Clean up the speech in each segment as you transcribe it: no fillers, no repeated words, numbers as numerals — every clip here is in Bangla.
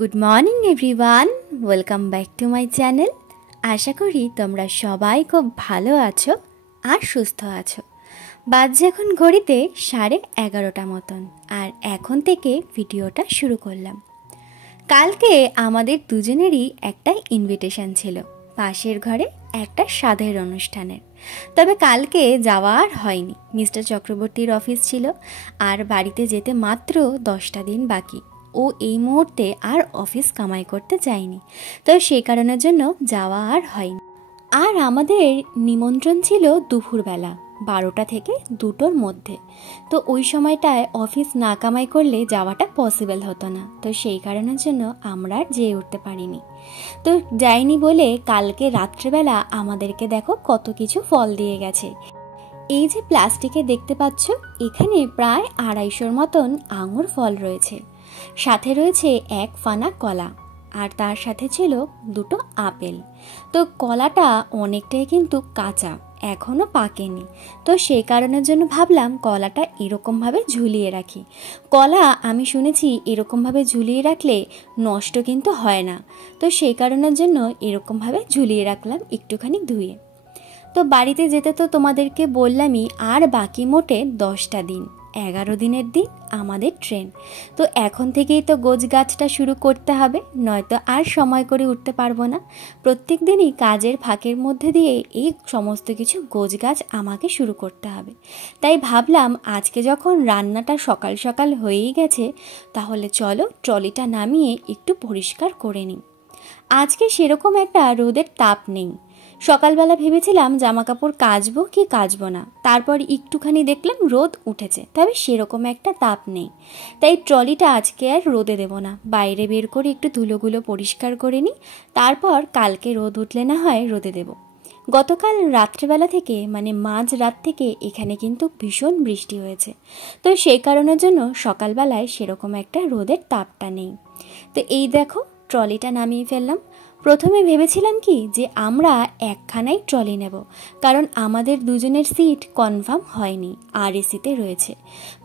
Good morning everyone, welcome back to my channel. আশা করি তোমরা সবাই খুব ভালো আছো আর সুস্থ আছো। বাজে এখন ঘড়িতে 11:30 মতন, আর এখন থেকে ভিডিওটা শুরু করলাম। কালকে আমাদের দুজনেরই একটা ইনভিটেশন ছিল পাশের ঘরে একটা স্বাদের অনুষ্ঠানের। তবে কালকে যাওয়া আর হয়নি, মিস্টার চক্রবর্তীর অফিস ছিল আর বাড়িতে যেতে মাত্র 10টা দিন বাকি। ও এই মুহূর্তে আর অফিস কামাই করতে যায়নি, তো সেই কারণের জন্য যাওয়া আর হয়নি। আর আমাদের নিমন্ত্রণ ছিল দুপুরবেলা 12টা থেকে 2টোর মধ্যে। তো ওই সময়টায় অফিস না কামাই করলে যাওয়াটা পসিবল হতো না, তো সেই কারণের জন্য আমরা আর যেয়ে উঠতে পারিনি। তো যাইনি বলে কালকে রাত্রেবেলা আমাদেরকে দেখো কত কিছু ফল দিয়ে গেছে। এই যে প্লাস্টিকে দেখতে পাচ্ছ, এখানে প্রায় 250 মতন আঙুর ফল রয়েছে, সাথে রয়েছে এক ফানা কলা, আর তার সাথে ছিল 2টো আপেল। তো কলাটা অনেকটাই কিন্তু কাঁচা, এখনো পাকেনি, তো সেই কারণের জন্য ভাবলাম কলাটা এরকমভাবে ঝুলিয়ে রাখি। কলা আমি শুনেছি এরকমভাবে ঝুলিয়ে রাখলে নষ্ট কিন্তু হয় না, তো সেই কারণের জন্য এরকমভাবে ঝুলিয়ে রাখলাম একটুখানি ধুয়ে। তো বাড়িতে যেতে তো তোমাদেরকে বললামই, আর বাকি মোটে 10টা দিন, 11 দিনের দিন আমাদের ট্রেন। তো এখন থেকেই তো গোছ গাছটা শুরু করতে হবে, নয়তো আর সময় করে উঠতে পারবো না। প্রত্যেক দিনই কাজের ফাঁকের মধ্যে দিয়ে এই সমস্ত কিছু গোছ গাছ আমাকে শুরু করতে হবে। তাই ভাবলাম আজকে যখন রান্নাটা সকাল সকাল হয়েই গেছে, তাহলে চলো ট্রলিটা নামিয়ে একটু পরিষ্কার করে নিই। আজকে সেরকম একটা রোদের তাপ নেই। সকালবেলা ভেবেছিলাম জামা কাপড় কাচবো কি কাচবো না, তারপর একটুখানি দেখলাম রোদ উঠেছে, তবে সেরকম একটা তাপ নেই। তাই ট্রলিটা আজকে আর রোদে দেব না, বাইরে বের করে একটু ধুলোগুলো পরিষ্কার করে নিই, তারপর কালকে রোদ উঠলে না হয় রোদে দেব। গতকাল রাত্রেবেলা থেকে মানে মাঝ রাত থেকে এখানে কিন্তু ভীষণ বৃষ্টি হয়েছে, তো সেই কারণের জন্য সকালবেলায় সেরকম একটা রোদের তাপটা নেই। তো এই দেখো ট্রলিটা নামিয়ে ফেললাম। প্রথমে ভেবেছিলাম কি যে আমরা একখানাই ট্রলি নেব, কারণ আমাদের দুজনের সিট কনফার্ম হয়নি, আর এসিতে রয়েছে,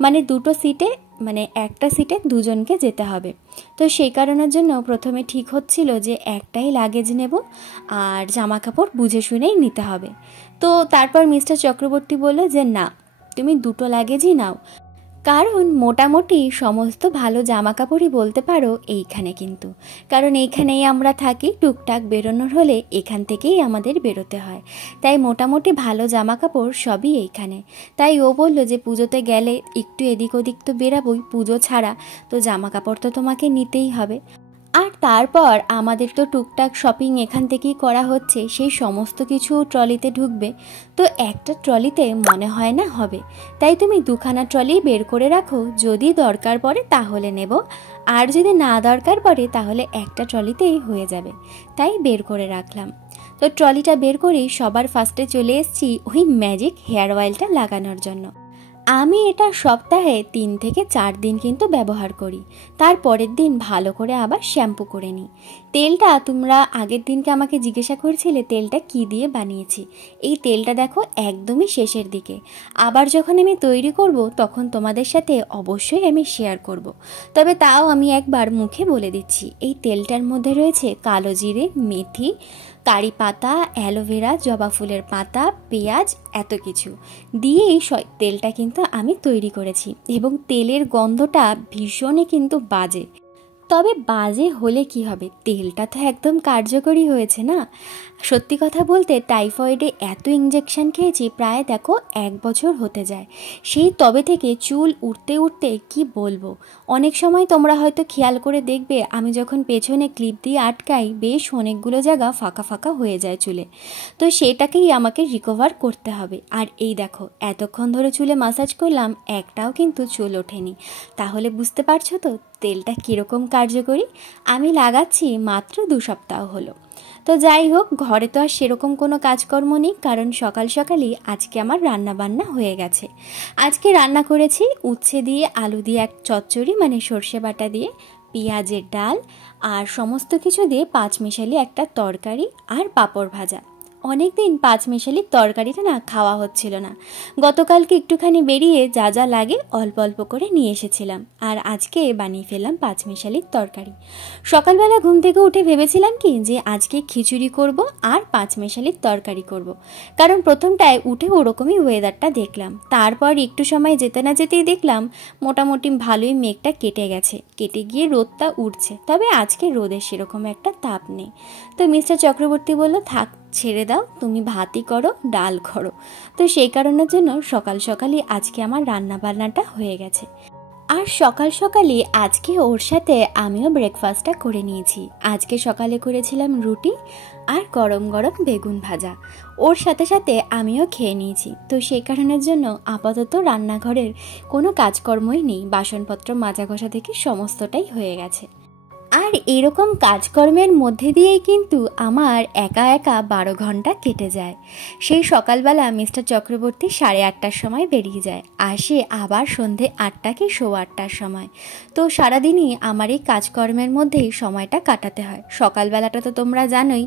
মানে 2টো সিটে, মানে একটা সিটে দুজনকে যেতে হবে। তো সেই কারণের জন্য প্রথমে ঠিক হচ্ছিল যে একটাই লাগেজ নেব, আর জামা কাপড় বুঝে শুনেই নিতে হবে। তো তারপর মিস্টার চক্রবর্তী বলল যে না, তুমি 2টো লাগেজই নাও, কারণ মোটামুটি সমস্ত ভালো জামা কাপড়ই বলতে পারো এইখানে, কিন্তু কারণ এইখানেই আমরা থাকি, টুকটাক বেরোনোর হলে এখান থেকেই আমাদের বেরোতে হয়, তাই মোটামুটি ভালো জামা কাপড় সবই এইখানে। তাই ও বলল যে পুজোতে গেলে একটু এদিক ওদিক তো বেরাবই, পুজো ছাড়া তো জামা কাপড় তো তোমাকে নিতেই হবে। আর তারপর আমাদের তো টুকটাক শপিং এখান থেকেই করা হচ্ছে, সেই সমস্ত কিছু ট্রলিতে ঢুকবে, তো একটা ট্রলিতে মনে হয় না হবে, তাই তুমি 2খানা ট্রলি বের করে রাখো, যদি দরকার পড়ে তাহলে নেব, আর যদি না দরকার পড়ে তাহলে একটা ট্রলিতেই হয়ে যাবে, তাই বের করে রাখলাম। তো ট্রলিটা বের করেই সবার ফার্স্টে চলে এসেছি ওই ম্যাজিক হেয়ার অয়েলটা লাগানোর জন্য। আমি এটা সপ্তাহে 3 থেকে 4 দিন কিন্তু ব্যবহার করি, তারপরের দিন ভালো করে আবার শ্যাম্পু করে নিই। তেলটা তোমরা আগের দিনকে আমাকে জিজ্ঞাসা করেছিলে তেলটা কি দিয়ে বানিয়েছি, এই তেলটা দেখো একদমই শেষের দিকে, আবার যখন আমি তৈরি করব তখন তোমাদের সাথে অবশ্যই আমি শেয়ার করব। তবে তাও আমি একবার মুখে বলে দিচ্ছি, এই তেলটার মধ্যে রয়েছে কালো জিরে, মেথি, কারি পাতা, অ্যালোভেরা, জবা ফুলের পাতা, পেঁয়াজ, এত কিছু দিয়েই তেলটা কিন্তু আমি তৈরি করেছি, এবং তেলের গন্ধটা ভীষণই কিন্তু বাজে। তবে বাজে হলে কি হবে, তেলটা তো একদম কার্যকরী হয়েছে না। সত্যি কথা বলতে টাইফয়েডে এত ইঞ্জেকশন খেয়েছি, প্রায় দেখো 1 বছর হতে যায়, সেই তবে থেকে চুল উঠতে উঠতে কি বলবো। অনেক সময় তোমরা হয়তো খেয়াল করে দেখবে আমি যখন পেছনে ক্লিপ দিয়ে আটকাই, বেশ অনেকগুলো জায়গা ফাঁকা ফাঁকা হয়ে যায় চুলে, তো সেটাকেই আমাকে রিকভার করতে হবে। আর এই দেখো এতক্ষণ ধরে চুলে মাসাজ করলাম, একটাও কিন্তু চুল ওঠেনি, তাহলে বুঝতে পারছো তো তেলটা কীরকম কার্যকরী। আমি লাগাচ্ছি মাত্র 2 সপ্তাহ হলো। তো যাই হোক, ঘরে তো আর সেরকম কোনো কাজকর্ম নেই, কারণ সকাল সকালই আজকে আমার রান্না বান্না হয়ে গেছে। আজকে রান্না করেছি উচ্ছে দিয়ে আলু দিয়ে এক চচ্চড়ি, মানে সর্ষে বাটা দিয়ে, পেঁয়াজের ডাল, আর সমস্ত কিছু দিয়ে 5 মিশালি একটা তরকারি, আর পাঁপড় ভাজা। অনেক দিন পাঁচমেশালির তরকারিটা না খাওয়া হচ্ছিল না। গতকালকে একটুখানি বেরিয়ে যা যা লাগে অল্প অল্প করে নিয়ে এসেছিলাম, আর আজকে বানিয়ে ফেললাম পাঁচমেশালির তরকারি। সকালবেলা ঘুম থেকে উঠে ভেবেছিলাম কি যে আজকে খিচুড়ি করব আর পাঁচমেশালির তরকারি করব, কারণ প্রথমটায় উঠে ওরকমই ওয়েদারটা দেখলাম। তারপর একটু সময় যেতে না যেতেই দেখলাম মোটামুটি ভালোই মেঘটা কেটে গেছে, কেটে গিয়ে রোদটা উঠছে, তবে আজকে রোদের সেরকম একটা তাপ নেই। তো মিস্টার চক্রবর্তী বলল, থাক ছেড়ে দাও, তুমি ভাতই করো, ডাল করো। তো সেই কারণের জন্য সকাল সকালই আজকে আমার রান্না বান্নাটা হয়ে গেছে। আর সকাল সকালই আজকে ওর সাথে আমিও ব্রেকফাস্টটা করে নিয়েছি। আজকে সকালে করেছিলাম রুটি আর গরম গরম বেগুন ভাজা, ওর সাথে সাথে আমিও খেয়ে নিয়েছি। তো সেই কারণের জন্য আপাতত রান্নাঘরের কোনো কাজকর্মই নেই, বাসনপত্র মাজা ঘষা থেকে সমস্তটাই হয়ে গেছে। আর এরকম কাজকর্মের মধ্যে দিয়েই কিন্তু আমার একা একা 12 ঘন্টা কেটে যায়। সেই সকালবেলা মিস্টার চক্রবর্তী 8:30টার সময় বেরিয়ে যায়, আসে আবার সন্ধে 8টা কি 8:15টার সময়। তো সারাদিনই আমার এই কাজকর্মের মধ্যেই সময়টা কাটাতে হয়। সকালবেলাটা তো তোমরা জানোই,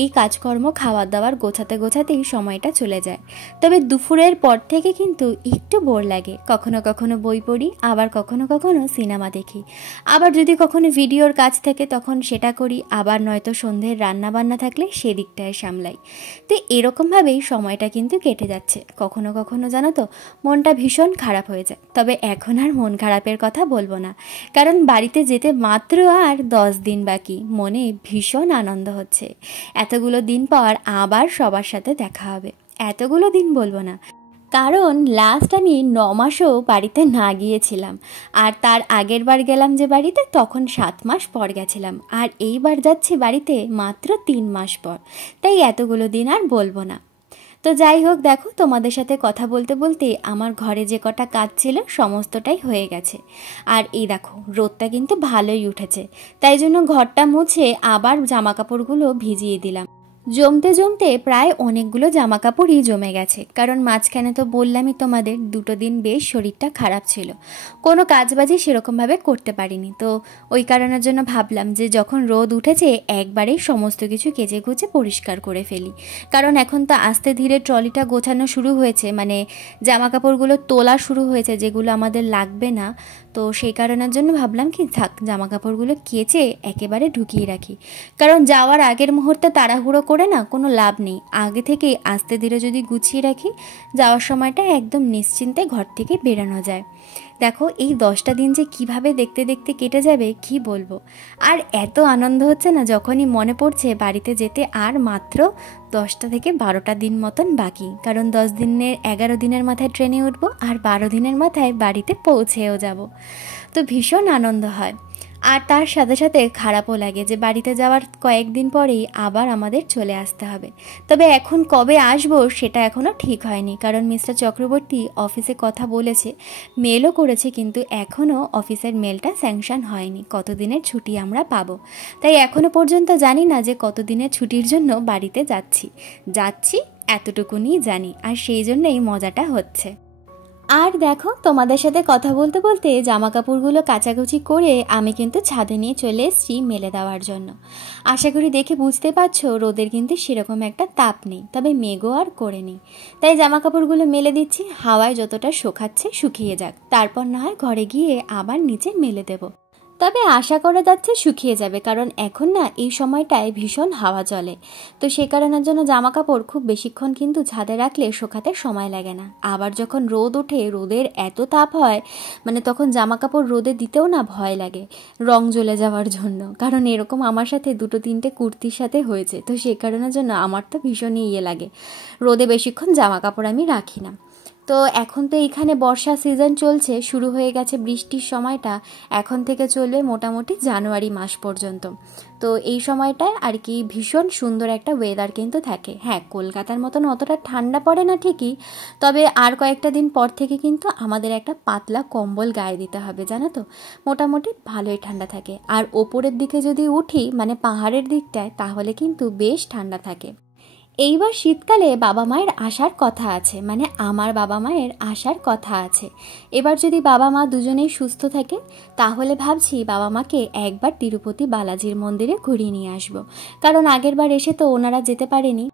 এই কাজকর্ম খাবার দাবার গোছাতে গোছাতেই সময়টা চলে যায়। তবে দুপুরের পর থেকে কিন্তু একটু বোর লাগে, কখনো কখনো বই পড়ি, আবার কখনো কখনো সিনেমা দেখি, আবার যদি কখনো ভিডিওর কাজ থেকে তখন সেটা করি, আবার নয়তো সন্ধ্যের রান্না বান্না থাকলে সেদিকটায় সামলাই। তো এরকমভাবেই সময়টা কিন্তু কেটে যাচ্ছে। কখনো কখনো জানো তো মনটা ভীষণ খারাপ হয়ে যায়, তবে এখন আর মন খারাপের কথা বলবো না, কারণ বাড়িতে যেতে মাত্র আর 10 দিন বাকি। মনে ভীষণ আনন্দ হচ্ছে, এতগুলো দিন পর আবার সবার সাথে দেখা হবে। এতগুলো দিন বলবো না, কারণ লাস্ট আমি 9 মাসও বাড়িতে না গিয়েছিলাম, আর তার আগের বার গেলাম যে বাড়িতে তখন 7 মাস পর গেছিলাম, আর এইবার যাচ্ছি বাড়িতে মাত্র 3 মাস পর। তাই এতগুলো দিন আর বলবো না। তো যাই হোক, দেখো তোমাদের সাথে কথা বলতে বলতে আমার ঘরে যে কটা কাজ ছিল সমস্তটাই হয়ে গেছে। আর এই দেখো রোদটা কিন্তু ভালোই উঠেছে, তাই জন্য ঘরটা মুছে আবার জামা কাপড়গুলো ভিজিয়ে দিলাম। জমতে জমতে প্রায় অনেকগুলো জামা কাপড়ই জমে গেছে, কারণ মাঝখানে তো বললামই তোমাদের 2 দিন বেশ শরীরটা খারাপ ছিল, কোনো কাজবাজি সেরকমভাবে করতে পারিনি। তো ওই কারণের জন্য ভাবলাম যে যখন রোদ উঠেছে একবারেই সমস্ত কিছু কেচে কুচে পরিষ্কার করে ফেলি, কারণ এখন তো আস্তে ধীরে ট্রলিটা গোছানো শুরু হয়েছে, মানে জামা কাপড়গুলো তোলা শুরু হয়েছে যেগুলো আমাদের লাগবে না। তো সেই কারণের জন্য ভাবলাম কি থাক জামা কাপড়গুলো কেচে একেবারে ঢুকিয়ে রাখি, কারণ যাওয়ার আগের মুহূর্তে তাড়াহুড়ো করে না কোনো লাভ নেই। আগে থেকে আস্তে ধীরে যদি গুছিয়ে রাখি, যাওয়ার সময়টা একদম নিশ্চিন্তে ঘর থেকে বেরানো যায়। দেখো এই 10টা দিন যে কিভাবে দেখতে দেখতে কেটে যাবে কি বলবো। আর এত আনন্দ হচ্ছে না যখনই মনে পড়ছে বাড়িতে যেতে আর মাত্র 10টা থেকে 12টা দিন মতন বাকি, কারণ 10 দিনের 11 দিনের মাথায় ট্রেনে উঠবো আর 12 দিনের মাথায় বাড়িতে পৌঁছেও যাব। তো ভীষণ আনন্দ হয়, আর তার সাথে সাথে খারাপও লাগে যে বাড়িতে যাওয়ার কয়েকদিন পরেই আবার আমাদের চলে আসতে হবে। তবে এখন কবে আসবো সেটা এখনও ঠিক হয়নি, কারণ মিস্টার চক্রবর্তী অফিসে কথা বলেছে, মেলও করেছে, কিন্তু এখনও অফিসের মেলটা স্যাংশন হয়নি কতদিনের ছুটি আমরা পাবো। তাই এখনও পর্যন্ত জানি না যে কতদিনের ছুটির জন্য বাড়িতে যাচ্ছি এতটুকুনি জানি, আর সেই জন্য এই মজাটা হচ্ছে। আর দেখো তোমাদের সাথে কথা বলতে বলতে জামা কাপড়গুলো কাচাকুচি করে আমি কিন্তু ছাদে নিয়ে চলে এসেছি মেলে দেওয়ার জন্য। আশা করি দেখে বুঝতে পারছো রোদের কিন্তু সেরকম একটা তাপ নেই, তবে মেঘও আর করে নেই। তাই জামা কাপড়গুলো মেলে দিচ্ছি, হাওয়ায় যতটা শুকাচ্ছে শুকিয়ে যাক, তারপর না হয় ঘরে গিয়ে আবার নিচে মেলে দেবো। তবে আশা করা যাচ্ছে শুকিয়ে যাবে, কারণ এখন না এই সময়টায় ভীষণ হাওয়া চলে। তো সে কারণের জন্য জামা কাপড় খুব বেশিক্ষণ কিন্তু ছাদে রাখলে শুকাতে সময় লাগে না। আবার যখন রোদ ওঠে, রোদের এত তাপ হয়, মানে তখন জামা কাপড় রোদে দিতেও না ভয় লাগে রং জ্বলে যাওয়ার জন্য, কারণ এরকম আমার সাথে 2-3টে কুর্তির সাথে হয়েছে। তো সে কারণের জন্য আমার তো ভীষণই লাগে, রোদে বেশিক্ষণ জামা কাপড় আমি রাখি না। তো এখন তো এইখানে বর্ষা সিজন চলছে, শুরু হয়ে গেছে বৃষ্টির সময়টা, এখন থেকে চলবে মোটামুটি জানুয়ারি মাস পর্যন্ত। তো এই সময়টায় আর কি ভীষণ সুন্দর একটা ওয়েদার কিন্তু থাকে। হ্যাঁ, কলকাতার মতন অতটা ঠান্ডা পড়ে না ঠিকই, তবে আর কয়েকটা দিন পর থেকে কিন্তু আমাদের একটা পাতলা কম্বল গায়ে দিতে হবে, জানো তো, মোটামুটি ভালোই ঠান্ডা থাকে। আর ওপরের দিকে যদি উঠি, মানে পাহাড়ের দিকটায়, তাহলে কিন্তু বেশ ঠান্ডা থাকে। এইবার শীতকালে বাবা মায়ের আসার কথা আছে, মানে আমার বাবা মায়ের আসার কথা আছে। এবার যদি বাবা মা দুজনেই সুস্থ থাকে, তাহলে ভাবছি বাবা মাকে একবার তিরুপতি বালাজির মন্দিরে ঘুরিয়ে নিয়ে আসবো, কারণ আগের বার এসে তো ওনারা যেতে পারেনি।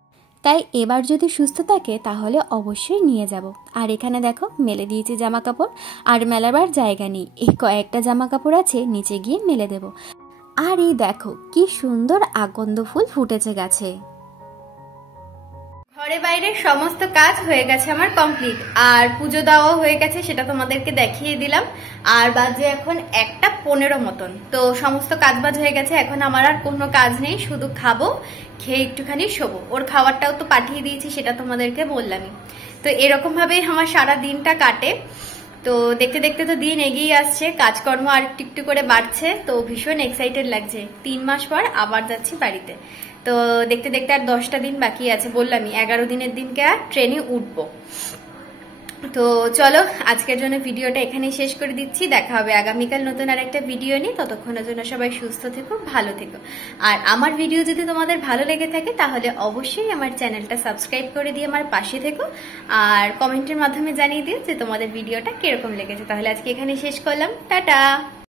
তাই এবার যদি সুস্থ থাকে তাহলে অবশ্যই নিয়ে যাব। আর এখানে দেখো মেলে দিয়েছি জামা কাপড়, আর মেলাবার জায়গা নেই, এই কয়েকটা জামা কাপড় আছে নিচে গিয়ে মেলে দেব। আর এই দেখো কি সুন্দর আকন্দ ফুল ফুটেছে গাছে। ঘরে বাইরে সমস্ত কাজ হয়ে গেছে আমার কমপ্লিট, আর পুজো দেওয়া হয়ে গেছে, সেটা তোমাদেরকে দেখিয়ে দিলাম। আর বাজে এখন 1:15 মতন, তো সমস্ত কাজ বাজ হয়ে গেছে। এখন আমার আর কোনো কাজ নেই, শুধু খাবো, খেয়ে একটুখানি শোবো। ওর খাবারটাও তো পাঠিয়ে দিয়েছি, সেটা তোমাদেরকে বললামই। তো এরকম ভাবেই আমার সারা দিনটা কাটে। তো দেখতে দেখতে তো দিন এগিয়ে আসছে, কাজকর্ম আর একটু একটু করে বাড়ছে, তো ভীষণ এক্সাইটেড লাগছে। 3 মাস পর আবার যাচ্ছি বাড়িতে। তো দেখতে দেখতে আর 10টা দিন বাকি আছে, বললামই 11 দিনের দিনকে আর ট্রেনে উঠবো। তো চলো আজকের জন্য ভিডিওটা এখানেই শেষ করে দিচ্ছি। দেখা হবে আগামীকাল নতুন আর একটা ভিডিও নিয়ে। ততক্ষণের জন্য সবাই সুস্থ থেকো, ভালো থেকো। আর আমার ভিডিও যদি তোমাদের ভালো লেগে থাকে তাহলে অবশ্যই আমার চ্যানেলটা সাবস্ক্রাইব করে দিয়ে আমার পাশে থেকো, আর কমেন্টের মাধ্যমে জানিয়ে দিও যে তোমাদের ভিডিওটা কিরকম লেগেছে। তাহলে আজকে এখানে শেষ করলাম, টাটা।